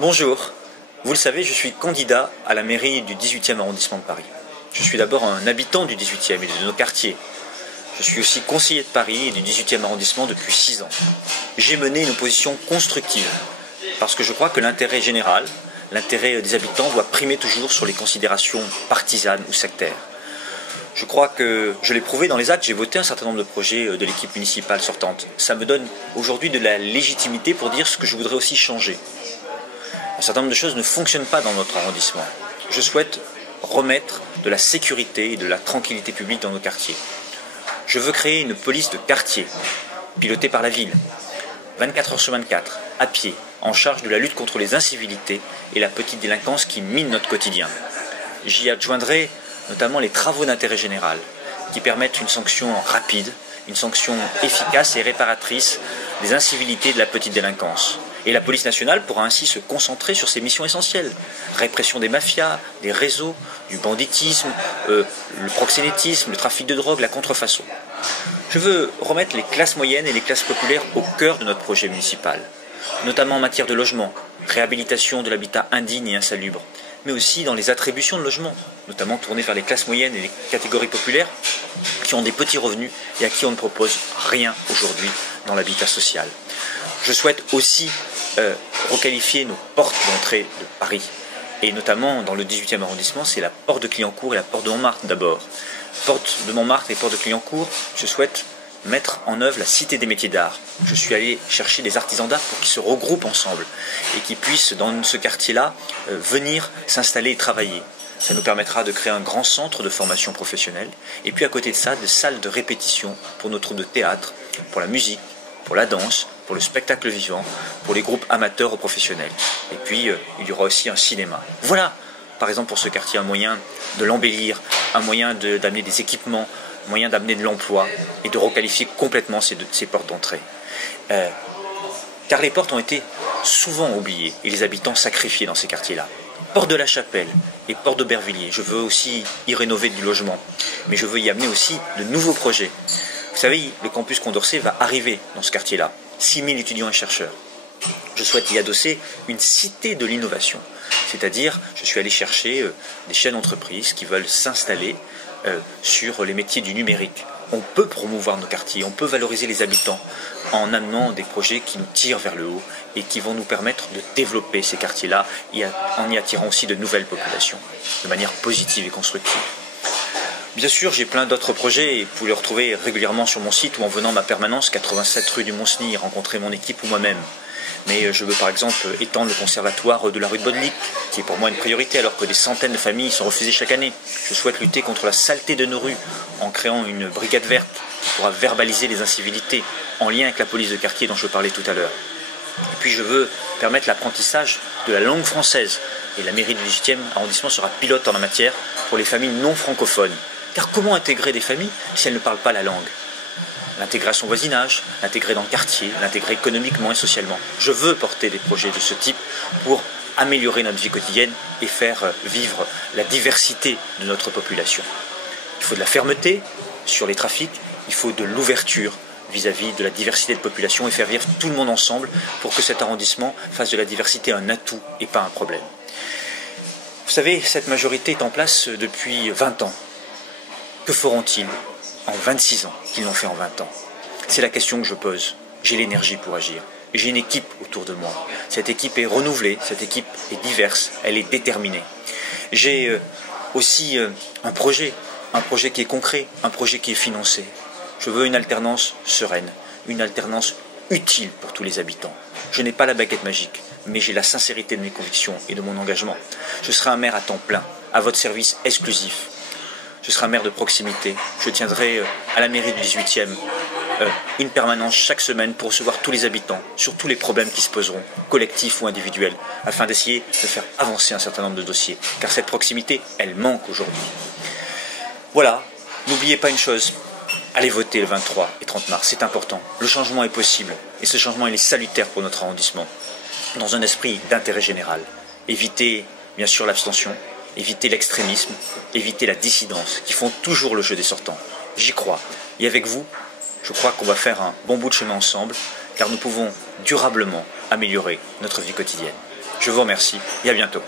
Bonjour, vous le savez, je suis candidat à la mairie du 18e arrondissement de Paris. Je suis d'abord un habitant du 18e et de nos quartiers. Je suis aussi conseiller de Paris et du 18e arrondissement depuis 6 ans. J'ai mené une opposition constructive parce que je crois que l'intérêt général, l'intérêt des habitants doit primer toujours sur les considérations partisanes ou sectaires. Je crois que je l'ai prouvé dans les actes, j'ai voté un certain nombre de projets de l'équipe municipale sortante. Ça me donne aujourd'hui de la légitimité pour dire ce que je voudrais aussi changer. Un certain nombre de choses ne fonctionnent pas dans notre arrondissement. Je souhaite remettre de la sécurité et de la tranquillité publique dans nos quartiers. Je veux créer une police de quartier, pilotée par la ville, 24 heures sur 24, à pied, en charge de la lutte contre les incivilités et la petite délinquance qui mine notre quotidien. J'y adjoindrai notamment les travaux d'intérêt général, qui permettent une sanction rapide, une sanction efficace et réparatrice des incivilités de la petite délinquance. Et la police nationale pourra ainsi se concentrer sur ses missions essentielles. Répression des mafias, des réseaux, du banditisme, le proxénétisme, le trafic de drogue, la contrefaçon. Je veux remettre les classes moyennes et les classes populaires au cœur de notre projet municipal, notamment en matière de logement, réhabilitation de l'habitat indigne et insalubre, mais aussi dans les attributions de logement, notamment tournées vers les classes moyennes et les catégories populaires qui ont des petits revenus et à qui on ne propose rien aujourd'hui dans l'habitat social. Je souhaite aussi requalifier nos portes d'entrée de Paris, et notamment dans le 18e arrondissement, c'est la porte de Clignancourt et la porte de Montmartre d'abord. Porte de Montmartre et porte de Clignancourt, je souhaite mettre en œuvre la cité des métiers d'art. Je suis allé chercher des artisans d'art pour qu'ils se regroupent ensemble et qu'ils puissent, dans ce quartier-là, venir s'installer et travailler. Ça nous permettra de créer un grand centre de formation professionnelle et puis à côté de ça, des salles de répétition pour nos troupes de théâtre, pour la musique, pour la danse, pour le spectacle vivant, pour les groupes amateurs ou professionnels. Et puis, il y aura aussi un cinéma. Voilà, par exemple, pour ce quartier, un moyen de l'embellir, un moyen d'amener des équipements, un moyen d'amener de l'emploi et de requalifier complètement ces portes d'entrée. Car les portes ont été souvent oubliées et les habitants sacrifiés dans ces quartiers-là. Porte de la Chapelle et porte d'Aubervilliers, je veux aussi y rénover du logement, mais je veux y amener aussi de nouveaux projets. Vous savez, le campus Condorcet va arriver dans ce quartier-là, 6000 étudiants et chercheurs. Je souhaite y adosser une cité de l'innovation, c'est-à-dire je suis allé chercher des chaînes d'entreprises qui veulent s'installer sur les métiers du numérique. On peut promouvoir nos quartiers, on peut valoriser les habitants en amenant des projets qui nous tirent vers le haut et qui vont nous permettre de développer ces quartiers-là et en y attirant aussi de nouvelles populations, de manière positive et constructive. Bien sûr, j'ai plein d'autres projets et vous pouvez les retrouver régulièrement sur mon site ou en venant à ma permanence 87 rue du Mont-Cenis, rencontrer mon équipe ou moi-même. Mais je veux par exemple étendre le conservatoire de la rue de Bodelic, qui est pour moi une priorité alors que des centaines de familles sont refusées chaque année. Je souhaite lutter contre la saleté de nos rues en créant une brigade verte qui pourra verbaliser les incivilités en lien avec la police de quartier dont je parlais tout à l'heure. Et puis je veux permettre l'apprentissage de la langue française et la mairie du 18e arrondissement sera pilote en la matière pour les familles non francophones. Car comment intégrer des familles si elles ne parlent pas la langue ? L'intégrer à son voisinage, l'intégrer dans le quartier, l'intégrer économiquement et socialement. Je veux porter des projets de ce type pour améliorer notre vie quotidienne et faire vivre la diversité de notre population. Il faut de la fermeté sur les trafics, il faut de l'ouverture vis-à-vis de la diversité de population et faire vivre tout le monde ensemble pour que cet arrondissement fasse de la diversité un atout et pas un problème. Vous savez, cette majorité est en place depuis 20 ans. Que feront-ils en 26 ans qu'ils l'ont fait en 20 ans? C'est la question que je pose. J'ai l'énergie pour agir. J'ai une équipe autour de moi. Cette équipe est renouvelée, cette équipe est diverse, elle est déterminée. J'ai aussi un projet qui est concret, un projet qui est financé. Je veux une alternance sereine, une alternance utile pour tous les habitants. Je n'ai pas la baguette magique, mais j'ai la sincérité de mes convictions et de mon engagement. Je serai un maire à temps plein, à votre service exclusif. Je serai un maire de proximité. Je tiendrai à la mairie du 18e une permanence chaque semaine pour recevoir tous les habitants sur tous les problèmes qui se poseront, collectifs ou individuels, afin d'essayer de faire avancer un certain nombre de dossiers. Car cette proximité, elle manque aujourd'hui. Voilà, n'oubliez pas une chose, allez voter le 23 et 30 mars, c'est important. Le changement est possible et ce changement il est salutaire pour notre arrondissement, dans un esprit d'intérêt général. Évitez bien sûr l'abstention, évitez l'extrémisme, évitez la dissidence, qui font toujours le jeu des sortants. J'y crois. Et avec vous, je crois qu'on va faire un bon bout de chemin ensemble, car nous pouvons durablement améliorer notre vie quotidienne. Je vous remercie et à bientôt.